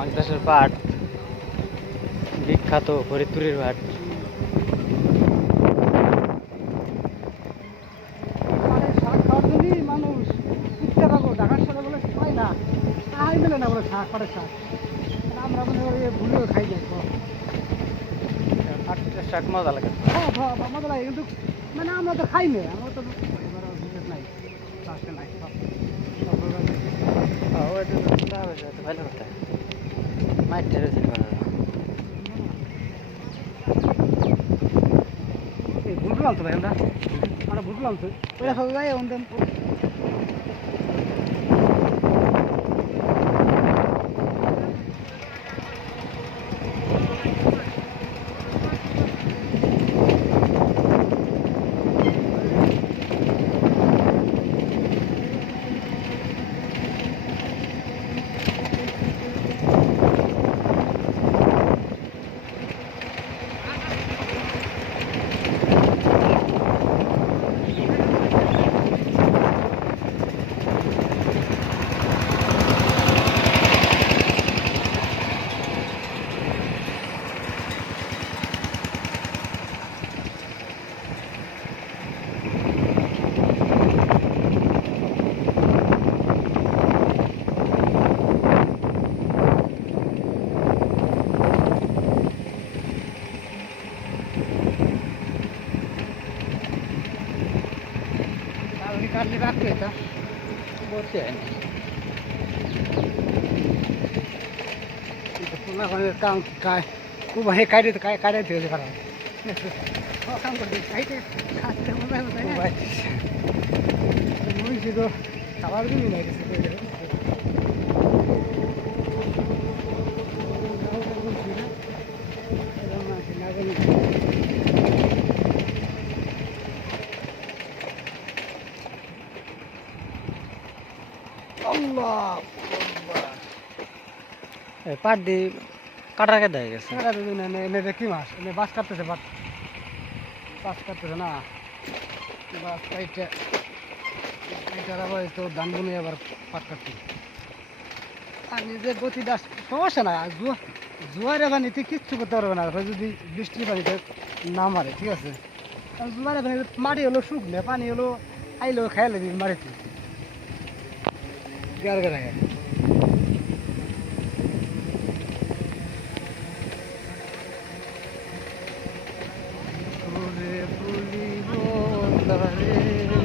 মাংসাসের পাট বিখ্যাত ফরিদপুরের পাট। শাক মজা লাগে। হ্যাঁ হ্যাঁ লাগে কিন্তু মানে আমরা তো খাই না আমরা তো নাই চাষে সব তো ভালো কথা। Maçları గుడ్లు వెళ్తుంది కదా మన గుడ్లు వెళ్తుంది ఉంటుంది carne bacchetta पुन्हा काम काय खूप हे काय देतं काय काय देतं खरा काम करतो काही ते खात नाही होता ना मुळी शिजो खावा नाही আল্লাহ। এই পাট দিয়ে কাটার কেটে হয়ে গেছে। না এনে কি মাছ এনে বাস কাটতেছে বাট বাস কাটতেছে না। বাস কাইটা কাইটার আবার তো ধান বুনে আবার পাট কাটতে আর নিজের গতি দাস সমস্যা না আর জুয়া জুয়ারে পানিতে কিচ্ছু করতে পারবে না। যদি বৃষ্টির পানিতে না মারে ঠিক আছে? জুয়ারে মাটি হলো শুকনে পানি হলো আইলেও খাইলে দিবি মারিতে क्या करेंगे Thank you.